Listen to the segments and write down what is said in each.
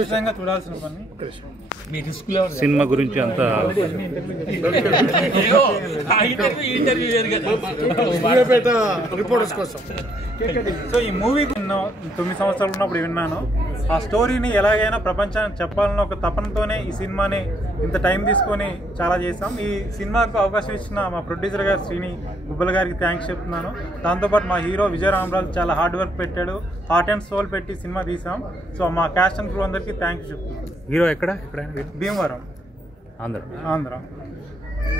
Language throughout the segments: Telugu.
ఖచ్చితంగా చూడాల్సిన పని. సినిమా గురించి అంతా రిపోర్టర్స్ కోసం. సో ఈ మూవీ 9 సంవత్సరాలు ఉన్నప్పుడు విన్నాను. ఆ స్టోరీని ఎలాగైనా ప్రపంచానికి చెప్పాలన్న ఒక తపనతోనే ఈ సినిమాని ఇంత టైం తీసుకొని చాలా చేసాం. ఈ సినిమాకు అవకాశం ఇచ్చిన మా ప్రొడ్యూసర్ గారు శ్రీని గుబ్బల గారికి థ్యాంక్స్ చెప్తున్నాను. దాంతోపాటు మా హీరో విజయ రామరాజు చాలా హార్డ్ వర్క్ పెట్టాడు, హార్ట్ అండ్ సోల్ పెట్టి సినిమా తీసాం. సో మా క్యాస్ట్ అండ్ క్రూ అందరికీ థ్యాంక్స్ చెప్తున్నాను. హీరో ఎక్కడ? భీమవరం, ఆంధ్ర.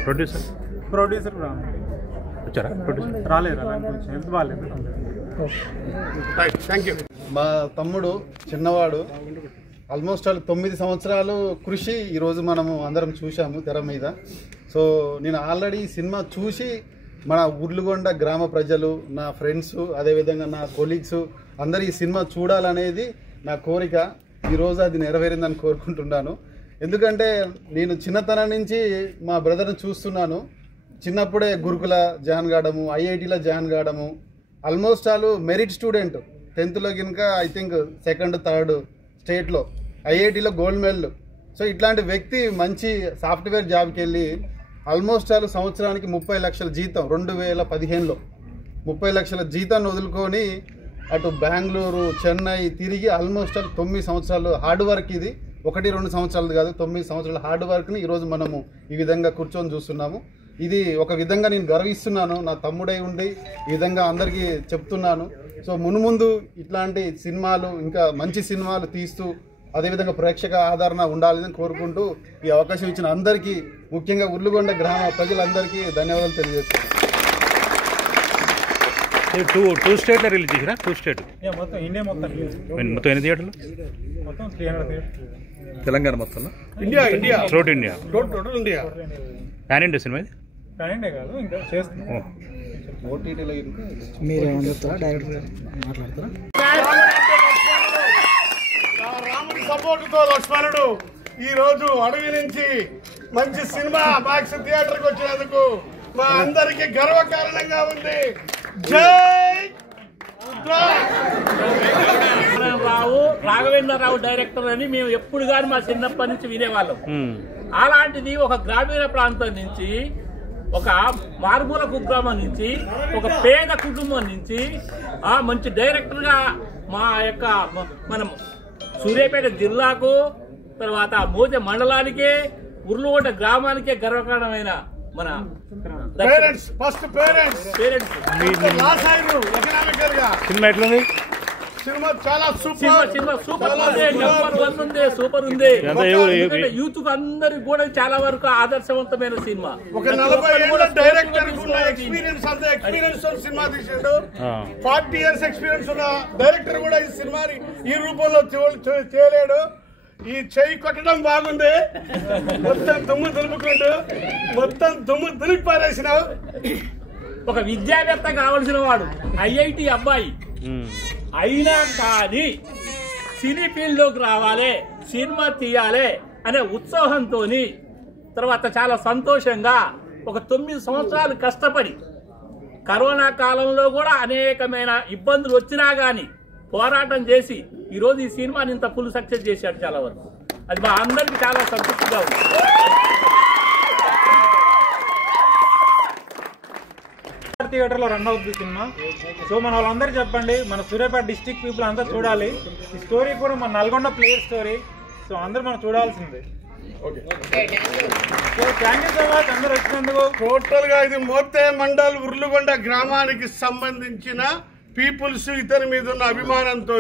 ప్రొడ్యూసర్ వచ్చారా? ప్రొడ్యూసర్ రాలేదు, కొంచెం హెల్త్ బాగాలేదు. మా తమ్ముడు చిన్నవాడు ఆల్మోస్ట్ 9 సంవత్సరాలు కృషి ఈరోజు మనము అందరం చూసాము తెర మీద. సో నేను ఆల్రెడీ సినిమా చూసి మన ఉర్లుగొండ గ్రామ ప్రజలు, నా ఫ్రెండ్స్, అదేవిధంగా నా కొలీగ్స్ అందరు ఈ సినిమా చూడాలనేది నా కోరిక. ఈరోజు అది నెరవేరిందని కోరుకుంటున్నాను. ఎందుకంటే నేను చిన్నతనం నుంచి మా బ్రదర్ని చూస్తున్నాను. చిన్నప్పుడే గురుకుల జాయిన్ కావడము, ఐఐటీలో జాయిన్ కావడము, ఆల్మోస్ట్ మెరిట్ స్టూడెంట్ 10th కనుక ఐ థింక్ 2nd, 3rd స్టేట్లో, ఐఐటీలో గోల్డ్ మెడల్. సో ఇట్లాంటి వ్యక్తి మంచి సాఫ్ట్వేర్ జాబ్కి వెళ్ళి ఆల్మోస్ట్ సంవత్సరానికి 30 లక్షల జీతం, 2015లో 30 లక్షల జీతాన్ని వదులుకొని అటు బెంగళూరు, చెన్నై తిరిగి ఆల్మోస్ట్ 9 సంవత్సరాలు హార్డ్ వర్క్. ఇది 1-2 సంవత్సరాలు కాదు, 9 సంవత్సరాల హార్డ్ వర్క్ని ఈరోజు మనము ఈ విధంగా కూర్చొని చూస్తున్నాము. ఇది ఒక విధంగా నేను గర్విస్తున్నాను, నా తమ్ముడై ఉండి ఈ విధంగా అందరికీ చెప్తున్నాను. సో మునుముందు ఇట్లాంటి సినిమాలు, ఇంకా మంచి సినిమాలు తీస్తూ అదేవిధంగా ప్రేక్షక ఆదరణ ఉండాలని కోరుకుంటూ ఈ అవకాశం ఇచ్చిన అందరికీ, ముఖ్యంగా ఉర్లుగొండ గ్రామ ప్రజలందరికీ ధన్యవాదాలు తెలియజేస్తున్నాను. 2 స్టేట్లో రిలీజ్ చేసిరా? 2 స్టేట్ మొత్తం ఇండియా మొత్తం ఎన్ని థియేటర్లు? మొత్తం 300 థియేటర్లు తెలంగాణ మొత్తంలో, India throughout India, total India. Pan India cinema ఇది? కాదు, ఇంకా చేస్తున్నాం. ఓటీటీలో మీరేమని చెప్తారా? డైరెక్టర్ మాట్లాడతారా? రాముడి సపోర్టుతో లక్ష్మణుడు ఈ రోజు అడవి నుంచి మంచి సినిమా బాక్స్ థియేటర్కి వచ్చినందుకు మా అందరికి గర్వకారణంగా ఉంది. జై రాఘవేంద్రరావు డైరెక్టర్ అని మేము ఎప్పుడు కానీ మా చిన్నప్పటి నుంచి వినేవాళ్ళం. అలాంటిది ఒక గ్రామీణ ప్రాంతం నుంచి, ఒక మారుమూల కుగ్రామం నుంచి, ఒక పేద కుటుంబం నుంచి మంచి డైరెక్టర్గా మా యొక్క మనం సూర్యాపేట జిల్లాకు, తర్వాత మోజ మండలానికే, ఉర్లుగొండ గ్రామానికే గర్వకారణమైన మన పేరెంట్స్, ఫస్ట్ పేరెంట్స్ సినిమా ఎట్లుంది? సినిమా చాలా సూపర్ ఉంది. యూత్ అందరికి కూడా చాలా వరకు ఆదర్శవంతమైన సినిమా. ఒక 40 ఏళ్ళ డైరెక్టర్ ఎక్స్పీరియన్స్, అంత ఎక్స్పీరియన్స్ సినిమా తీసాడు. 40 years ఎక్స్పీరియన్స్ ఉన్న డైరెక్టర్ కూడా ఈ సినిమాని ఈ రూపంలో చేయలేడు. ఈ చెయ్యి కొట్టడం బాగుంది, మొత్తం దుమ్ము దులిపి పారేసినావు. ఒక విద్యావేత్త కావలసిన వాడు, ఐఐటి అబ్బాయి అయినా కానీ సినీ ఫీల్డ్లోకి రావాలి, సినిమా తీయాలి అనే ఉత్సాహంతో, తర్వాత చాలా సంతోషంగా ఒక 9 సంవత్సరాలు కష్టపడి, కరోనా కాలంలో కూడా అనేకమైన ఇబ్బందులు వచ్చినా కానీ పోరాటం చేసి ఈరోజు ఈ సినిమాని ఇంత ఫుల్ సక్సెస్ చేశాడు. చాలా వరకు అది మా అందరికి చాలా సంతృప్తిగా ఉంది. థియేటర్లో రన్ అవుతుంది సినిమా. సో మన వాళ్ళందరూ చెప్పండి, మన సూర్యాపేట డిస్ట్రిక్ట్ పీపుల్ అంతా చూడాలి. ఈ స్టోరీ కూడా మన నల్గొండ ప్లేయర్ స్టోరీ. సో అందరూ మనం చూడాల్సిందే. So thank you so much అందరూ వచ్చినందుకు. టోటల్ గా ఇది మోతే మండల్ ఉర్లుగొండ గ్రామానికి సంబంధించిన పీపుల్స్ ఇతని మీద ఉన్న అభిమానంతో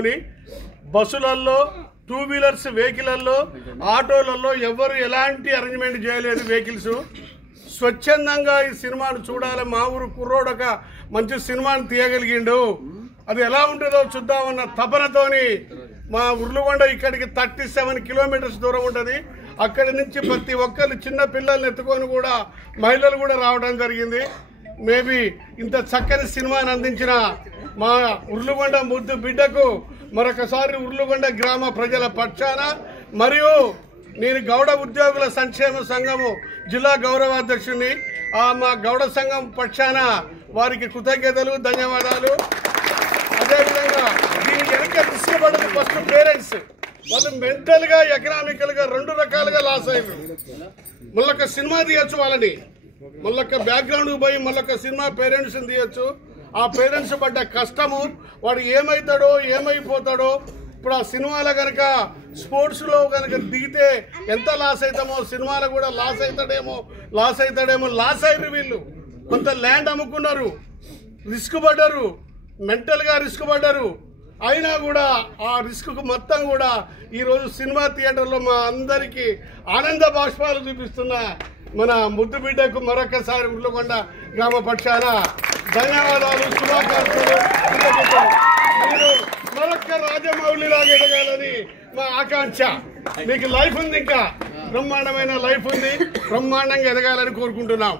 బస్సులలో, 2 వీలర్స్ వెహికల్లో, ఆటోలలో ఎవరు ఎలాంటి అరేంజ్మెంట్ చేయలేదు. వెహికల్స్ స్వచ్ఛందంగా ఈ సినిమాను చూడాలి. మా ఊరు కుర్రోడొక మంచి సినిమాను తీయగలిగిండు, అది ఎలా ఉంటుందో చూద్దామన్న తపనతోని మా ఉర్లుగొండ ఇక్కడికి 37 kilometers దూరం ఉంటుంది. అక్కడి నుంచి ప్రతి ఒక్కరు చిన్న పిల్లల్ని ఎత్తుకొని కూడా మహిళలు కూడా రావడం జరిగింది. మేబీ ఇంత చక్కని సినిమాని అందించిన మా ఉర్లుగొండ ముద్దు బిడ్డకు మరొకసారి ఉర్లుగొండ గ్రామ ప్రజల పక్షాన మరియు నేను గౌడ ఉద్యోగుల సంక్షేమ సంఘము జిల్లా గౌరవాధ్యక్షుని, మా గౌడ సంఘం పక్షాన వారికి కృతజ్ఞతలు, ధన్యవాదాలు. అదేవిధంగా దీనికి వెనక దృష్టి పడదు ఫస్ట్ పేరెంట్స్. వాళ్ళు మెంటల్గా ఎకనామికల్గా 2 రకాలుగా లాస్ అయ్యారు. మళ్ళొక్క సినిమా తీయచ్చు వాళ్ళని, మళ్ళొక్క బ్యాక్గ్రౌండ్కి పోయి మళ్ళొక్క సినిమా పేరెంట్స్ని తీయచ్చు. ఆ పేరెంట్స్ పడ్డ కష్టము, వాడు ఏమవుతాడో ఏమైపోతాడో. ఇప్పుడు ఆ సినిమాలో కనుక స్పోర్ట్స్లో కనుక దిగితే ఎంత లాస్ అవుతామో, సినిమాలో కూడా లాస్ అవుతాడేమో. లాస్ అయ్యారు వీళ్ళు. కొంత ల్యాండ్ అమ్ముకున్నారు, రిస్క్ పడ్డారు, మెంటల్గా రిస్క్ పడ్డారు. అయినా కూడా ఆ రిస్క్ మొత్తం కూడా ఈరోజు సినిమా థియేటర్లో మా అందరికీ ఆనంద బాష్పాలు చూపిస్తున్న మన ముద్దు బిడ్డకు మరొకసారి ఉర్లగొండ గ్రామ పక్షాన ధన్యవాదాలు, శుభాకాంక్షలు. మీరు మరొక్క రాజమౌళిలాగా ఎదగాలని మా ఆకాంక్ష. మీకు లైఫ్ ఉంది, ఇంకా బ్రహ్మాండమైన లైఫ్ ఉంది, బ్రహ్మాండంగా ఎదగాలని కోరుకుంటున్నాం.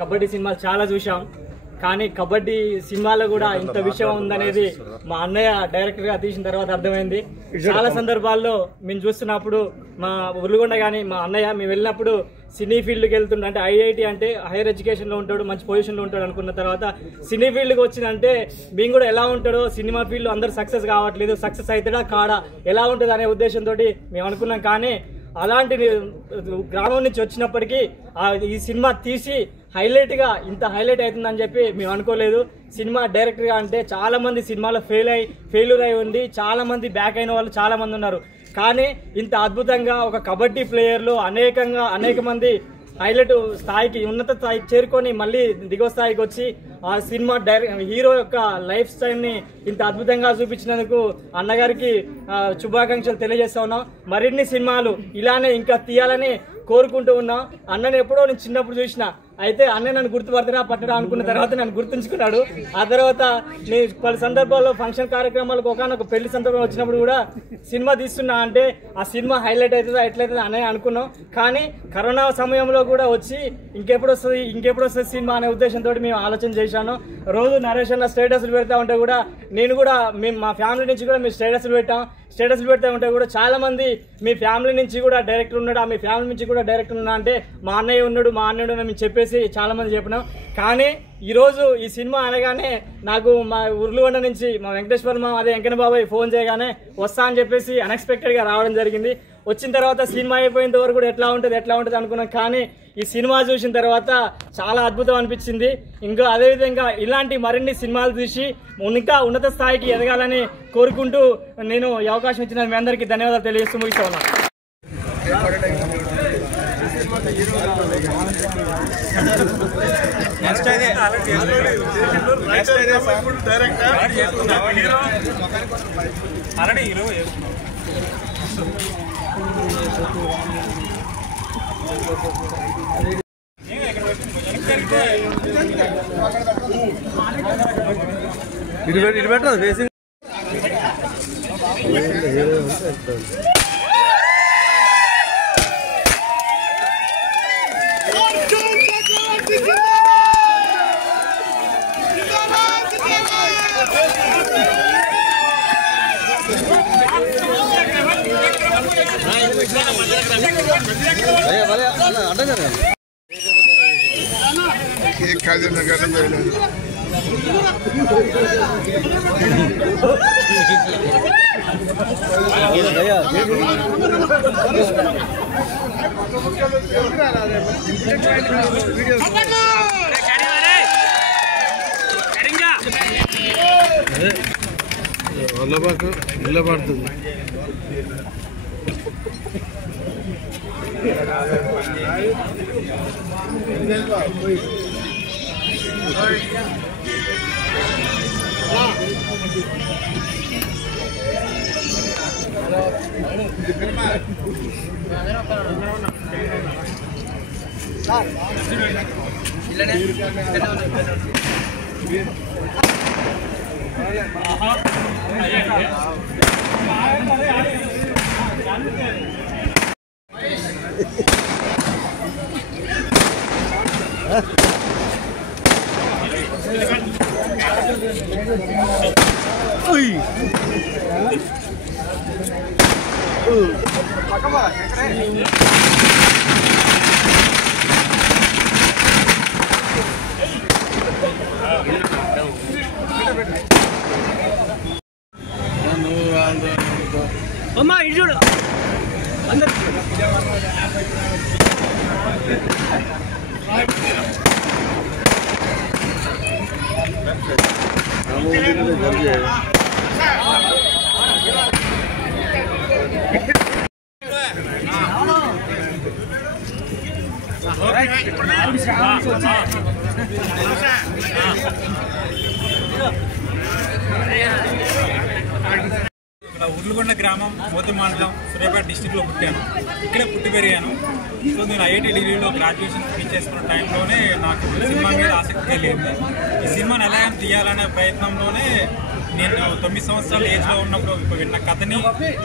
కబడ్డీ సినిమాలు చాలా చూసాం, కానీ కబడ్డీ సినిమాలో కూడా ఇంత విషయం ఉందనేది మా అన్నయ్య డైరెక్టర్ గా తీసిన తర్వాత అర్థమైంది. చాలా సందర్భాల్లో మేము చూస్తున్నప్పుడు మా ఉర్లగొండ కానీ మా అన్నయ్య మేము వెళ్ళినప్పుడు సినీ ఫీల్డ్కి వెళ్తుండే, అంటే ఐఐటి అంటే హైయర్ ఎడ్యుకేషన్లో ఉంటాడు, మంచి పొజిషన్లో ఉంటాడు అనుకున్న తర్వాత సినీ ఫీల్డ్కి వచ్చిందంటే మేము కూడా ఎలా ఉంటాడో, సినిమా ఫీల్డ్లో అందరూ సక్సెస్ కావట్లేదు, సక్సెస్ అవుతాడా కాడా ఎలా ఉంటుంది అనే ఉద్దేశంతో మేము అనుకున్నాం. కానీ అలాంటి గ్రామం నుంచి వచ్చినప్పటికీ ఈ సినిమా తీసి హైలైట్గా ఇంత హైలైట్ అవుతుందని చెప్పి మేము అనుకోలేదు. సినిమా డైరెక్టర్గా అంటే చాలామంది సినిమాలో ఫెయిల్యూర్ అయి ఉండి చాలామంది బ్యాక్ అయిన వాళ్ళు చాలామంది ఉన్నారు. కానీ ఇంత అద్భుతంగా ఒక కబడ్డీ ప్లేయర్లు అనేక మంది హైలైట్ స్థాయికి, ఉన్నత స్థాయికి చేరుకొని మళ్ళీ దిగువ స్థాయికి వచ్చి ఆ సినిమా హీరో యొక్క లైఫ్ స్టైల్ని ఇంత అద్భుతంగా చూపించినందుకు అన్నగారికి శుభాకాంక్షలు తెలియజేస్తా ఉన్నాం. మరిన్ని సినిమాలు ఇలానే ఇంకా తీయాలని కోరుకుంటూ ఉన్నాం. అన్నని ఎప్పుడో నేను చిన్నప్పుడు చూసిన, అయితే అన్న నన్ను పట్టడా అనుకున్న తర్వాత నన్ను గుర్తుంచుకున్నాడు. ఆ తర్వాత నేను పలు సందర్భాల్లో ఫంక్షన్ కార్యక్రమాలకు ఒకనొక పెళ్లి సందర్భం వచ్చినప్పుడు కూడా సినిమా తీస్తున్నా అంటే ఆ సినిమా హైలైట్ అవుతుందా ఎట్లయితుందా అనే అనుకున్నాం. కానీ కరోనా సమయంలో కూడా వచ్చి ఇంకెప్పుడు వస్తుంది సినిమా అనే ఉద్దేశంతో మేము ఆలోచన చేశాను. రోజు నరేషన్లో స్టేటస్లు పెడతా ఉంటే కూడా నేను కూడా మా ఫ్యామిలీ నుంచి కూడా మేము స్టేటస్లు పెడతా ఉంటే కూడా చాలా మంది మీ ఫ్యామిలీ నుంచి కూడా డైరెక్టర్ ఉన్నాడు, మీ ఫ్యామిలీ నుంచి కూడా డైరెక్టర్ ఉన్నా అంటే మా అన్నయ్య ఉన్నాడు మేము చెప్పేసి చాలా మంది చెప్పినాం. కానీ ఈరోజు ఈ సినిమా అనగానే నాకు మా ఉర్లగొండ నుంచి మా వెంకటేశ్వర అదే వెంకన్న బాబాయ్ ఫోన్ చేయగానే వస్తా అని చెప్పేసి అన్ఎక్స్పెక్టెడ్గా రావడం జరిగింది. వచ్చిన తర్వాత సినిమా అయిపోయిన వరకు కూడా ఎట్లా ఉంటుంది అనుకున్నాం. కానీ ఈ సినిమా చూసిన తర్వాత చాలా అద్భుతం అనిపించింది. ఇంకా అదేవిధంగా ఇలాంటి మరిన్ని సినిమాలు చూసి ఇంకా ఉన్నత స్థాయికి ఎదగాలని కోరుకుంటూ నేను ఈ అవకాశం ఇచ్చిన మీ అందరికీ ధన్యవాదాలు తెలియజేస్తూ ముగిస్తా ఉన్నాను. ఇది బెటర్ బేసిక్ నిలబడుతుంది. ఇక్కడ ఉర్లుగొండ గ్రామం మోతి మండలం సూర్యాపేట డిస్టిక్లో పుట్టాను. ఇక్కడే పుట్టి పెరిగాను. సో నేను ఐఐటి డిగ్రీలో గ్రాడ్యుయేషన్ ఫినిష్ చేసుకున్న టైంలోనే నాకు సినిమా మీద ఆసక్తి కలిగింది. ఈ సినిమాని ఎలాగైనా తీయాలనే ప్రయత్నంలోనే నేను 9 సంవత్సరాల ఏజ్లో ఉన్నప్పుడు విన్న కథని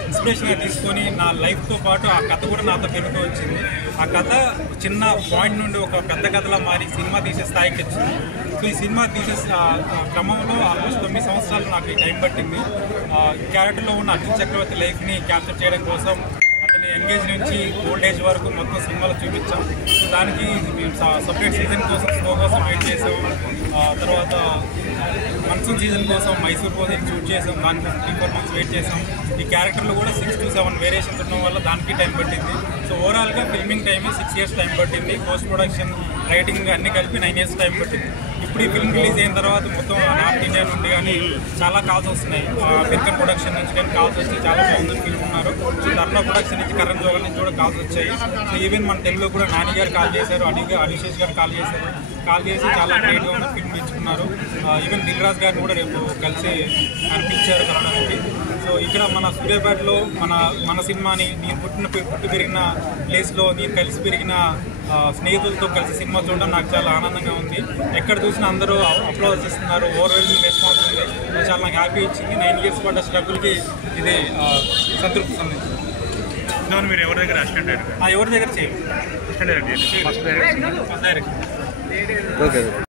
ఇన్స్పిరేషన్గా తీసుకొని నా లైఫ్తో పాటు ఆ కథ కూడా నాతో పెరుగుతూ వచ్చింది. ఆ కథ చిన్న పాయింట్ నుండి ఒక పెద్ద కథలా మారి సినిమా తీసే స్థాయికి వచ్చింది. సో ఈ సినిమా తీసే క్రమంలో ఆల్మోస్ట్ 9 సంవత్సరాలు నాకు ఈ టైం పట్టింది. క్యారెక్టర్లో ఉన్న అర్జున్ చక్రవర్తి లైఫ్ని క్యాప్చర్ చేయడం కోసం అతని ఎంగేజ్ నుంచి ఓల్డ్ ఏజ్ వరకు మొత్తం సినిమాలో చూపించాం. సో దానికి మేము సపరేట్ సీజన్ కోసం స్లో కోసం వెయిట్ చేసాం. తర్వాత మన్సూన్ సీజన్ కోసం మైసూర్ కోసం షూట్ చేసాం. దానికి 3-4 months వెయిట్ చేసాం. ఈ క్యారెక్టర్లో కూడా 6 to 7 వేరియేషన్స్ ఉండడం వల్ల దానికి టైం పట్టింది. సో ఓవరాల్గా ఫిల్మింగ్ టైమే 6 years టైం పట్టింది. పోస్ట్ ప్రొడక్షన్, రైటింగ్ అన్ని కలిపి 9 years టైం పట్టింది. ఇప్పుడు ఈ ఫిల్మ్ రిలీజ్ అయిన తర్వాత మొత్తం నార్త్ ఇండియా నుండి కానీ చాలా కాల్స్ వస్తున్నాయి. అమెరికన్ ప్రొడక్షన్ నుంచి కానీ కాల్స్ వచ్చి చాలా బాగుందని ఫిల్మ్ ఉన్నారు. సో ధర్మ ప్రొడక్షన్ నుంచి, కరణ్ జోగర్ నుంచి కూడా కాల్స్ వచ్చాయి. సో ఈవెన్ మన తెలుగులో కూడా నాని గారు కాల్ చేశారు, అభిషేక్ గారు కాల్ చేసి చాలా గ్రేట్గా ఉన్న ఫిల్మ్ మెచ్చుకున్నారు. ఈవెన్ దిల్ రాజు గారిని కూడా రేపు కలిసి అనిపించారు కలవడానికి. సో ఇక్కడ మన సూర్యాపేటలో మన సినిమాని నేను పుట్టి పెరిగిన ప్లేస్లో నేను కలిసి పెరిగిన స్నేహితులతో కలిసి సినిమా చూడడం నాకు చాలా ఆనందంగా ఉంది. ఎక్కడ చూసినా అందరూ అప్లోడ్ చేస్తున్నారు, ఓవర్వెల్మింగ్ రెస్పాన్స్ ఉంది. చాలా నాకు హ్యాపీ ఇచ్చింది. 9 years పడ్డ స్ట్రగుల్కి ఇది సంతృప్తి సంబంధించింది. మీరు ఎవరి దగ్గర అసిస్టెంట్ డైరెక్టర్? ఎవరి దగ్గర చేయాలి? Assistant director, first director. Direct. Okay.